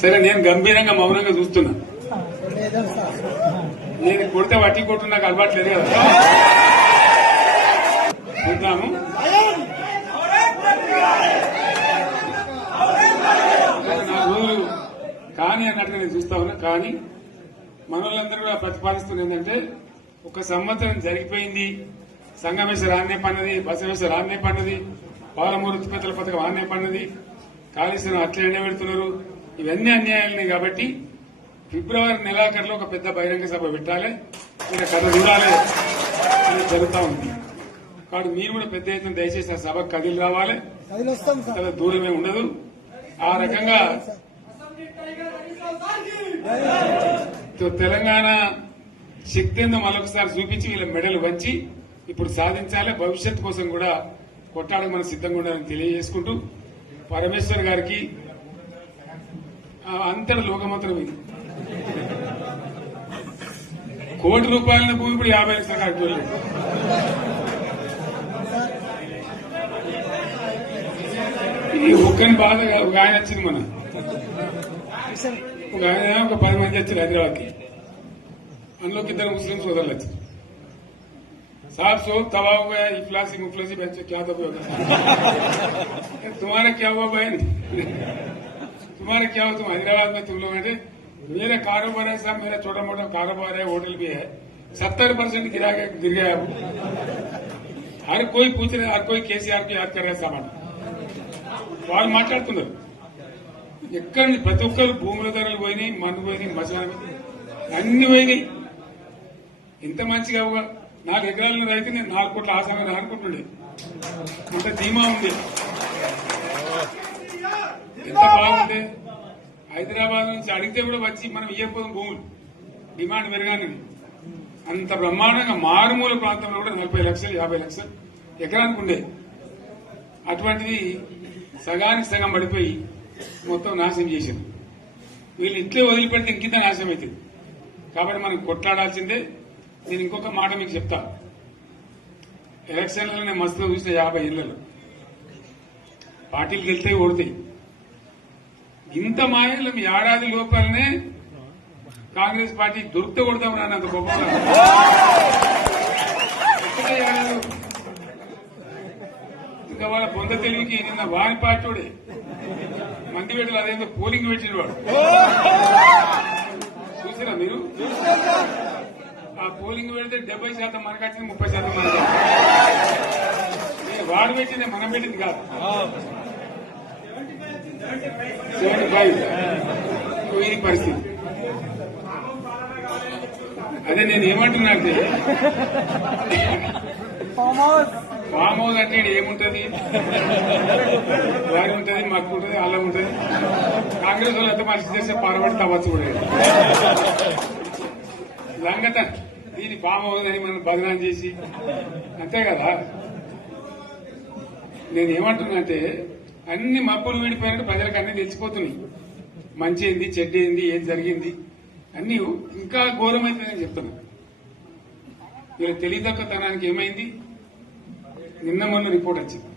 సరే నేను గంభీరంగా మౌనంగా చూస్తున్నా. నేను కొడితే వట్టి కొట్టు నాకు అలవాట్లేదు కదా. చూద్దాము. నా రోజులు కానీ అన్నట్టుగా నేను చూస్తా ఉన్నా. కానీ మనోళ్ళందరూ కూడా ప్రతిపాదిస్తుంది ఏంటంటే, ఒక సంవత్సరం జరిగిపోయింది, సంగమేశ్వర ఆన్నే పన్నది, బసవేశ్వర ఆన్నే పన్నది, పాలమూరు ఉత్పత్తుల పథకం ఆన్నే పన్నది, కాళేశ్వరం అట్లే పెడుతున్నారు. ఇవన్నీ అన్యాయాలని కాబట్టి ఫిబ్రవరి నెలాఖరులో ఒక పెద్ద బహిరంగ సభ పెట్టాలి, ఇక్కడ కథ చూడాలి అని జరుగుతూ ఉంది. కాబట్టి మీరు కూడా పెద్ద ఎత్తున దయచేసి ఆ సభకు కదిలి రావాలి, కదా దూరమే ఉండదు. ఆ రకంగా తెలంగాణ శక్తి ఏందో మరొకసారి చూపించి వీళ్ళ మెడలు వంచి ఇప్పుడు సాధించాలి. భవిష్యత్ కోసం కూడా కొట్టాడకు మనం సిద్ధంగా ఉండాలని తెలియజేసుకుంటూ, పరమేశ్వర్ గారికి అంతటి లోకమంత్రం ఇది. కోటి రూపాయల భూమి ఇప్పుడు 50 లక్షల కట్టుకోలేదు. ఈ ఒక్కని బాధ ఒక ఆయన వచ్చింది, మన ఒక ఆయన ఒక 10 మంది వచ్చారు హైదరాబాద్కి. అందులోకి 2 ముస్లిం సోదరులు వచ్చారు. साहब सो तबाह हो गया, इफलासी मुफलसी बच्चे क्या दबे हो गए. तुम्हारा क्या हुआ बहन, तुम्हारा क्या हुआ, तुम हैदराबाद में तुम लोग हैं. मेरा कारोबार है साहब, मेरा छोटा मोटा कारोबार है, होटल भी है, 70% गिर गया. अब हर कोई पूछ रहे, हर कोई केसीआर को याद कर रहा है सामान. వాళ్ళు మాట్లాడుతున్నారు. ఎక్కడ ప్రతి ఒక్కరు భూముల ధరలు పోయినాయి, మందు పోయినాయి, మసాలా అన్ని పోయినాయి. ఇంత మంచిగా 4 ఎకరాల రైతు నేను 4 కోట్ల ఆసాగా అనుకుంటుండే. అంత ధీమా ఉంది, ఎంత బాగుంది. హైదరాబాద్ నుంచి అడిగితే కూడా వచ్చి మనం ఇవ్వకపోదాం భూములు, డిమాండ్ పెరగానే. అంత బ్రహ్మాండంగా మారుమూల ప్రాంతంలో కూడా 40 లక్షలు 50 లక్షలు ఎకరానికి ఉండే. అటువంటిది సగానికి సగం పడిపోయి మొత్తం నాశనం చేశారు. వీళ్ళు ఇట్లే వదిలిపెడితే ఇంకింత నాశనం అవుతుంది. కాబట్టి మనం కొట్లాడాల్సిందే. నేను ఇంకొక మాట మీకు చెప్తా. ఎలక్షన్లలో నేను మస్తులో చూసిన 50 ఇళ్లలో పార్టీలు గెలితే ఓడతాయి. ఇంత మాయలు ఏడాది లోపలనే కాంగ్రెస్ పార్టీ దొరికితే కొడతాం రాని అంత గొప్ప. ఇంకా వాళ్ళ పొంద తెలివికి నిన్న వారి పార్టీడే మంది పెట్టాలి. అదేందో పోలింగ్ పెట్టిన వాడు చూసారా మీరు? ఆ పోలింగ్ పెడితే 70% మనకు వచ్చింది, 30% మనకి. వాడు పెట్టింది మనం పెట్టింది కాదు. 75 ఇది పరిస్థితి. అదే నేను ఏమంటున్నా అంటే, ఫామ్ హౌస్ అంటే ఏముంటది, వారి ఉంటది, మాకు ఉంటది, అలా ఉంటది. కాంగ్రెస్ వాళ్ళు ఎంత మంచి చేస్తే పారబడి తవ్వచ్చు కూడా లంగత. దీన్ని ఫామ్ హౌస్ అని మనం బదనాం చేసి అంతే కదా. నేను ఏమంటున్నా అంటే, అన్ని మబ్బులు విడిపోయినట్టు ప్రజలకు అన్ని తెలిసిపోతున్నాయి. మంచి ఏంది, చెడ్డ ఏంది, ఏం జరిగింది అన్ని ఇంకా ఘోరమైందని చెప్తున్నా. వీళ్ళ తెలియదక్కతనానికి ఏమైంది? నిన్న మొన్న రిపోర్ట్ వచ్చింది.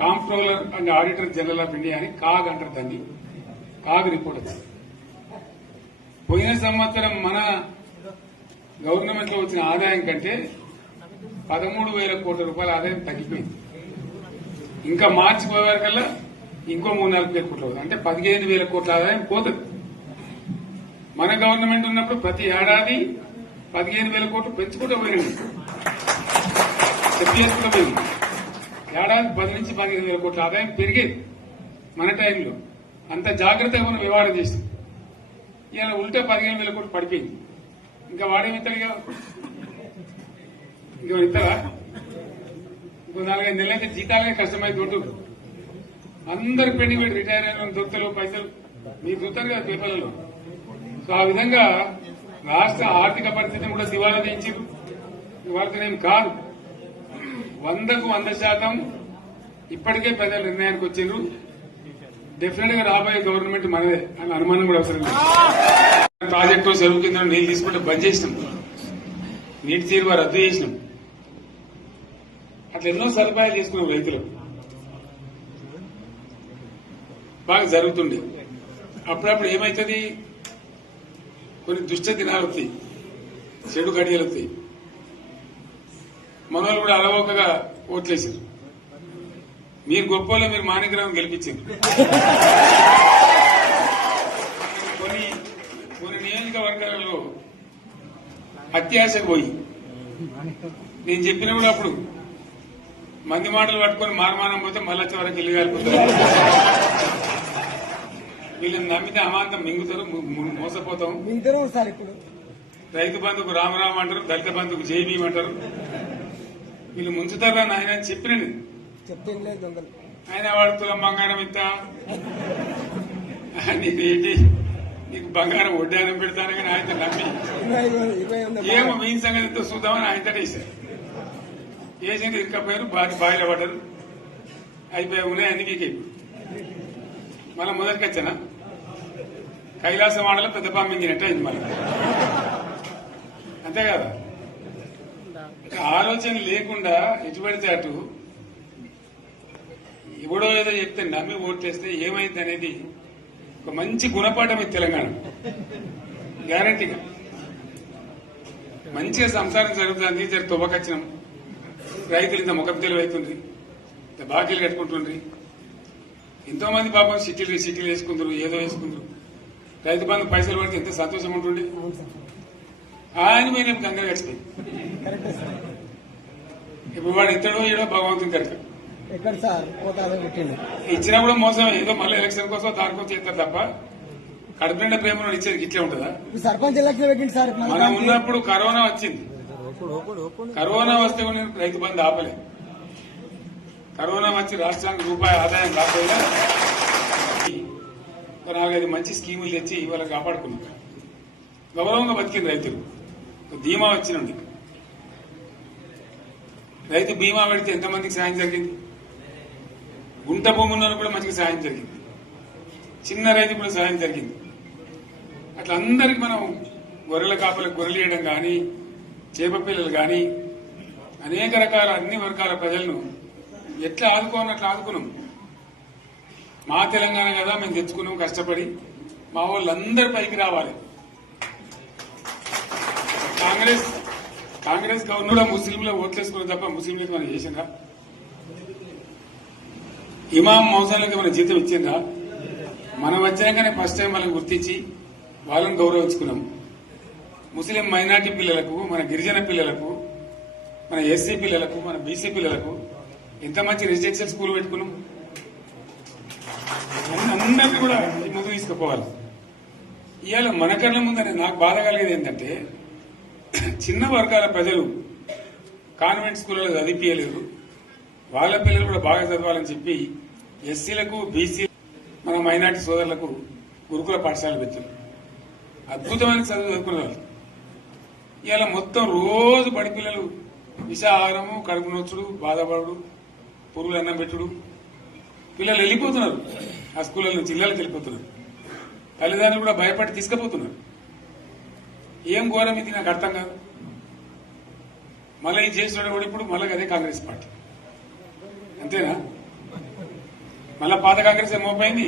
Comptroller and auditor general of India అని కాగ్ అంటారు దాన్ని. కాగ్ రిపోర్ట్ వచ్చింది. పోయిన సంవత్సరం మన గవర్నమెంట్ లో వచ్చిన ఆదాయం కంటే 13,000 కోట్ల రూపాయల ఆదాయం తగ్గిపోయింది. ఇంకా మార్చి పోయేవరకల్లా ఇంకో 3-4 కోట్లు అవుతుంది. అంటే 15,000 కోట్ల ఆదాయం పోతుంది. మన గవర్నమెంట్ ఉన్నప్పుడు ప్రతి ఏడాది 15,000 కోట్లు పెంచుకుంటూ పోయింది, చెప్పేసుకుంటూ పోయింది. ఏడాది 10 నుంచి 15,000 కోట్ల ఆదాయం పెరిగేది మన టైంలో. అంత జాగ్రత్తగా మనం వ్యవహారం చేస్తాం. ఇలా ఉల్టా 15,000 కోట్లు పడిపోయింది. ఇంకా వాడేమిస్తాడుగా, ఇంకో ఇస్తారా? ఇంకో 4-5 నెలలైతే జీతాలే కష్టమైపోతూ అందరు పెండింగ్ పెట్టి రిటైర్ అయిన దొరుకుతలు పైసలు మీరు చూస్తారు కదా పేపర్లలో. సో ఆ విధంగా రాష్ట్ర ఆర్థిక పరిస్థితిని కూడా దివాలా తీయించారు. వాళ్ళతోనేం కాదు, 100కు 100% ఇప్పటికే ప్రజల నిర్ణయానికి వచ్చారు. డెఫినెట్ గా రాబోయే గవర్నమెంట్ మనదే అని అనుమానం కూడా అవసరం లేదు. ప్రాజెక్టు చెరువు కింద నీళ్లు తీసుకుంటే బంద్ చేసినాం, నీటి తీరువ రద్దు చేసినాం. అట్లా ఎన్నో సదుపాయాలు చేసుకున్నాం రైతులు. బాగా జరుగుతుండే. అప్పుడప్పుడు ఏమవుతుంది, కొన్ని దుష్ట దినాలు వస్తాయి, చెడు గడియలు వస్తాయి. మనోళ్ళు కూడా అలవోకగా ఓట్లేసారు. మీరు గొప్పలో మీరు మాణిగ్రహం గెలిపించారు. కొన్ని నియోజకవర్గాలలో అత్యాశకు పోయి నేను చెప్పినప్పుడు అప్పుడు మంది మాటలు పట్టుకొని మారమానం పోతే మళ్ళీ వరకు ఇల్లు కాలిపోతారు. వీళ్ళని నమ్మితే అమాంతం మింగుతారు, మోసపోతాం. రైతు బంధుకు రామరామ అంటారు, దళిత బంధుకు జైబీం అంటారు. వీళ్ళు ముంచుతారా ఆయన చెప్పిన ఆయన వాడు తులం బంగారం ఇంత, నీకు ఏంటి, నీకు బంగారం వడ్డానం పెడతాను కానీ ఆయన నమ్మి ఏమో మీ సంగతి ఎంతో చూద్దామని ఆయనతో వేశారు. వేసింది ఇరుకపోయారు, బావిలో పడ్డారు, అయిపోయి ఉన్నాయి అన్ని పీకే. మళ్ళీ మొదటికి వచ్చానా కైలాసం ఆడలో పెద్ద పామింగినట్టు అయింది మళ్ళీ. అంతే కదా, ఆలోచన లేకుండా ఎటు పడితే అటు ఎవడో ఏదో చెప్తే నమ్మి ఓట్లేస్తే ఏమైంది అనేది ఒక మంచి గుణపాఠం ఇది తెలంగాణ. గ్యారంటీగా మంచిగా సంసారం జరుగుతుంది. జర తువ్వకచ్చినాం, రైతులు ఇంత ముఖం తెలివైతుంది, ఇంత బాకీలు కట్టుకుంటుండ్రి. ఎంతో మంది పాపం సిటీలు వేసుకుందరు, ఏదో వేసుకుందరు. రైతు బంధు పైసలు పడితే ఎంత సంతోషం ఉంటుంది. ఆయన మీరు గంగలు కట్టినాయి. ఇప్పుడు వాడు ఇతడో ఏడో భగవంతుని కనుక ఇచ్చినప్పుడు మోసం, ఏదో మళ్ళీ ఎలక్షన్ కోసం దానికోసం చేస్తారు తప్ప కడుపు నిండా ప్రేమను ఇచ్చేది ఇట్లే ఉంటుందా? సర్పంచ్ ఎలక్షన్ పెట్టింది సార్. మనం ఉన్నప్పుడు కరోనా వచ్చింది. కరోనా వస్తే కూడా నేను రైతు బంధు ఆపలేదు. కరోనా వచ్చి రాష్ట్రానికి రూపాయి ఆదాయం రాకపోయినా 4-5 మంచి స్కీములు తెచ్చి ఇవాళ కాపాడుకున్నాం. గౌరవంగా బతికింది రైతులు. బీమా వచ్చినండి, రైతు బీమా పెడితే ఎంతమందికి సాయం జరిగింది. గుంట భూమి ఉన్న కూడా మంచిగా సాయం జరిగింది, చిన్న రైతు కూడా సాయం జరిగింది. అట్లా అందరికి మనం గొర్రెల కాపలకు గొర్రెలు వేయడం కానీ, చేప పిల్లలు కానీ, అనేక రకాల అన్ని వర్గాల ప్రజలను ఎట్లా ఆదుకోవాలని అట్లా ఆదుకున్నాం. మా తెలంగాణ కదా మేము తెచ్చుకున్నాం కష్టపడి. మా వాళ్ళందరి పైకి రావాలి. కాంగ్రెస్ గవర్నర్ ముస్లింలో ఓట్లేసుకున్న తప్ప ముస్లింలకు మనం చేసిందా? ఇమాం మౌసాలకి మన జీతం ఇచ్చిందా? మనం వచ్చినాకనే ఫస్ట్ టైం వాళ్ళని గుర్తించి వాళ్ళని గౌరవించుకున్నాం. ముస్లిం మైనార్టీ పిల్లలకు, మన గిరిజన పిల్లలకు, మన ఎస్సీ పిల్లలకు, మన బీసీ పిల్లలకు ఎంత మంచి రెసిడెన్షియల్ స్కూల్ పెట్టుకున్నాం. అందరినీ కూడా ముందు తీసుకుపోవాలి. ఇవాళ మన కళ్ళ ముందని నాకు బాధ కలిగేది ఏంటంటే, చిన్న వర్గాల ప్రజలు కాన్వెంట్ స్కూళ్ళలో చదివించలేరు, వాళ్ళ పిల్లలు కూడా బాగా చదవాలని చెప్పి ఎస్సీలకు, బీసీ, మన మైనార్టీ సోదరులకు గురుకుల పాఠశాలలు పెట్టారు. అద్భుతమైన చదువు చదువుకునే వాళ్ళు. ఇవాళ మొత్తం రోజు బడి పిల్లలు విషాహారము, కడుపు నొచ్చుడు, బాధపడు, పురుగులు అన్నం పెట్టుడు. పిల్లలు వెళ్ళిపోతున్నారు, ఆ స్కూళ్ళ నుంచి ఇళ్లకి వెళ్ళిపోతున్నారు. తల్లిదండ్రులు కూడా భయపడి తీసుకుపోతున్నారు. ఏం ఘోరం ఇది నాకు అర్థం కాదు. మళ్ళీ ఇది చేసిన కూడా ఇప్పుడు మళ్ళీ అదే కాంగ్రెస్ పార్టీ. అంతేనా? మళ్ళా పాత కాంగ్రెస్ మోపోయింది,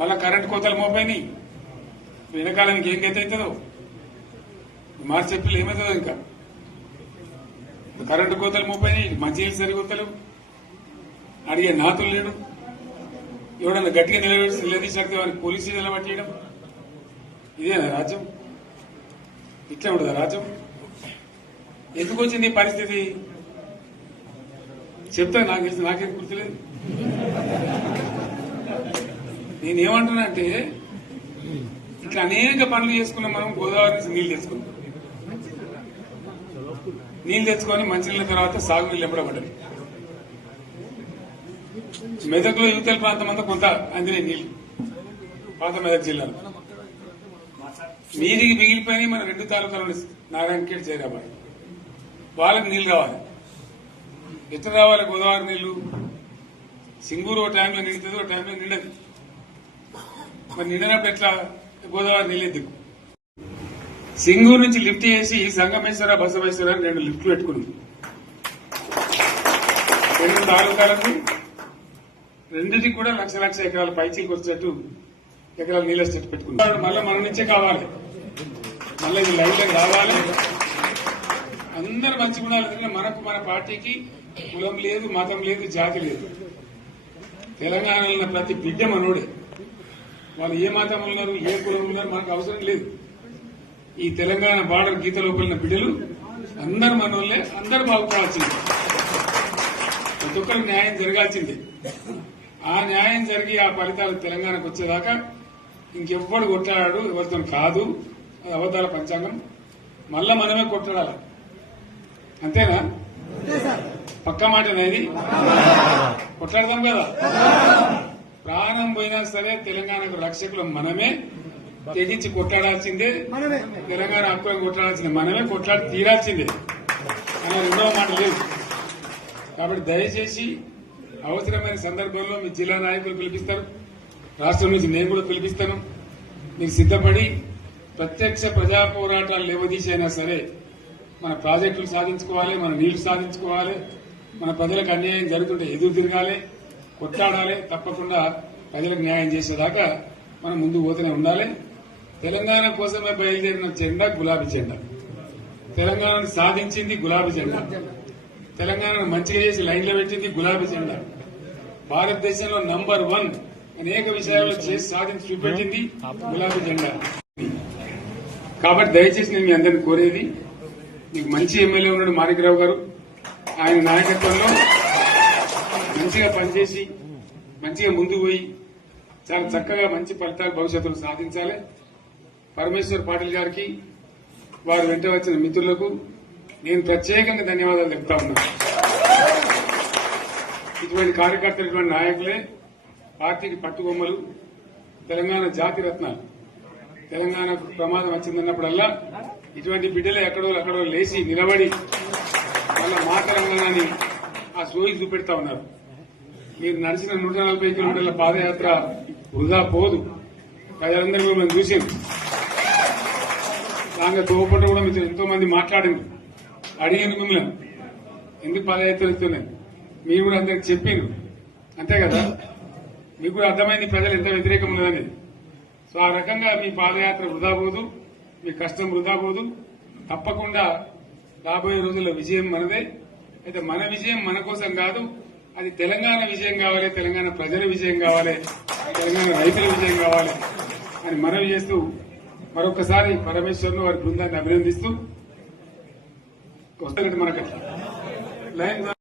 మళ్ళా కరెంటు కోతలు మోపోయినాయి. వెనకాలం ఇంకేం గతి అవుతుందో మార్చి ఏప్రిల్ ఏమవుతుందో. ఇంకా కరెంటు కోతలు మోపోయినాయి, మంచినీళ్ళు సరికొత్తలు, అడిగే నాతులు లేడు. ఎవడన్నా గట్టిగా నిలదీసినట్టు వారికి పోలీసు నిలబట్టేయడం. ఇదేనా రాజ్యం? ఇట్లా ఉండదా రాజ్యం? ఎందుకు వచ్చింది ఈ పరిస్థితి చెప్తా. నాకు తెలిసి నాకేం గుర్తులేదు. నేనేమంటున్నా అంటే, ఇట్లా అనేక పనులు చేసుకున్నాం మనం. గోదావరి నుంచి నీళ్లు తెచ్చుకున్నాం, నీళ్లు తెచ్చుకొని మంచినీళ్ళ తర్వాత సాగునీళ్ళు ఎంబడబడ్డాయి. మెదక్లో యువతల ప్రాంతం అంతా కొంత అందినే నీళ్లు, పాత మెదక్ జిల్లాలో. నీటికి మిగిలిపోయినాయి మన 2 తాలూకాలు, నారాయణఖేడ్, జైరాబాద్. వాళ్ళకి నీళ్లు కావాలి. ఎట్లా రావాలి గోదావరి నీళ్లు? సింగూరు ఒక టైంలో నిండుతుంది, ఒక టైంలో నిండదు. మరి నిండినప్పుడు ఎట్లా గోదావరి నీళ్ళు దిక్కు? సింగూరు నుంచి లిఫ్ట్ చేసి సంగమేశ్వర, బసవేశ్వర 2 లిఫ్ట్లు పెట్టుకుంది. 2 తాలూకాలకు రెండింటికి కూడా లక్ష లక్ష ఎకరాల పైచీలకు వచ్చేట్టు ఎకరాల నీళ్ళ చెట్టు పెట్టుకున్నారు. మళ్ళీ మన నుంచే కావాలి, మళ్ళీ ఇది లైన్లోకి రావాలి. అందరు మంచిగా ఉండాలి. ఎందుకంటే మనకు మన పార్టీకి కులం లేదు, మతం లేదు, జాతి లేదు. తెలంగాణలో ఉన్న ప్రతి బిడ్డ మనోడే. వాళ్ళు ఏ మతం ఉన్నారు, ఏ కులం ఉన్నారు మనకు అవసరం లేదు. ఈ తెలంగాణ బార్డర్ గీత లోపలిన బిడ్డలు అందరు మనోళ్ళే, అందరు బాగుపడాల్సిందే. ప్రతి ఒక్కరికి న్యాయం జరగాల్సిందే. ఆ న్యాయం జరిగి ఆ ఫలితాలు తెలంగాణకు వచ్చేదాకా ఇంకెవ్వడు కొట్లాడాడు, ఎవరితో కాదు. అది అబద్దాల పంచాంగం. మళ్ళా మనమే కొట్లాడాలి. అంతేనా? పక్క మాట అనేది కొట్లాడదాం కదా. ప్రాణం పోయినా సరే తెలంగాణకు రక్షకులు మనమే. తెగించి కొట్లాడాల్సిందే. తెలంగాణ హక్కులను కొట్లాడాల్సిందే. మనమే కొట్లాడి తీరాల్సిందే. అలా రెండవ మాట లేదు. కాబట్టి దయచేసి అవసరమైన సందర్భంలో మీ జిల్లా నాయకులు పిలిపిస్తారు, రాష్ట్రం నుంచి నేను కూడా పిలిపిస్తాను. మీరు సిద్దపడి ప్రత్యక్ష ప్రజా పోరాటాలు లేవదీసైనా సరే మన ప్రాజెక్టులు సాధించుకోవాలి, మన నీళ్లు సాధించుకోవాలి, మన ప్రజలకు అన్యాయం జరుగుతుంటే ఎదురు తిరగాలి, కొట్లాడాలి. తప్పకుండా ప్రజలకు న్యాయం చేసేదాకా మనం ముందు పోతూనే ఉండాలి. తెలంగాణ కోసమే బయలుదేరిన జెండా గులాబీ జెండా. తెలంగాణను సాధించింది గులాబీ జెండా. తెలంగాణను మంచిగా చేసి లైన్లో పెట్టింది గులాబీ జెండా. భారతదేశంలో నంబర్ 1 అనేక విషయాల్లో చేసి సాధించి చూపెట్టింది గులాబీ జెండా. కాబట్టి దయచేసి నేను మీ అందరిని కోరేది, మీకు మంచి ఎమ్మెల్యే ఉన్నాడు మాణిక్రావు గారు. ఆయన నాయకత్వంలో మంచిగా పనిచేసి మంచిగా ముందుకు పోయి చాలా చక్కగా మంచి ఫలితాలు భవిష్యత్తులో సాధించాలి. పరమేశ్వర్ పాటిల్ గారికి, వారు వెంట వచ్చిన మిత్రులకు నేను ప్రత్యేకంగా ధన్యవాదాలు చెప్తా ఉన్నాను. ఇటువంటి కార్యకర్తలు, ఇటువంటి నాయకులే పార్టీకి పట్టుబొమ్మలు, తెలంగాణ జాతి రత్నాలు. తెలంగాణకు ప్రమాదం వచ్చిందన్నప్పుడల్లా ఇటువంటి బిడ్డలే ఎక్కడో లేచి నిలబడి వాళ్ళ మా తెలంగాణని ఆ సోయి చూపెడతా ఉన్నారు. మీరు నడిచిన 140 కిలోమీటర్ల పాదయాత్ర వృధా పోదు. ప్రజలందరూ కూడా మేము చూసాం. దాంట్లో తోపంట కూడా మీతో ఎంతో మంది మాట్లాడింది, అడిగాను మిమ్మల్ని ఎందుకు పాదయాత్ర ఇస్తున్నాయి. మీరు కూడా అందరికి చెప్పిండ్రు, అంతే కదా. మీకు కూడా అర్థమైంది ప్రజలు ఎంత వ్యతిరేకం ఉన్నదనేది. సో ఆ రకంగా మీ పాదయాత్ర వృధా పోదు, మీ కష్టం వృధా పోదు. తప్పకుండా రాబోయే రోజుల్లో విజయం మనదే. అయితే మన విజయం మన కోసం కాదు, అది తెలంగాణ విజయం కావాలి, తెలంగాణ ప్రజల విజయం కావాలి, తెలంగాణ రైతుల విజయం కావాలి అని మనవి చేస్తూ మరొకసారి పరమేశ్వర్ను వారి బృందాన్ని అభినందిస్తూ వస్తున్నట్టు మనకి లైన్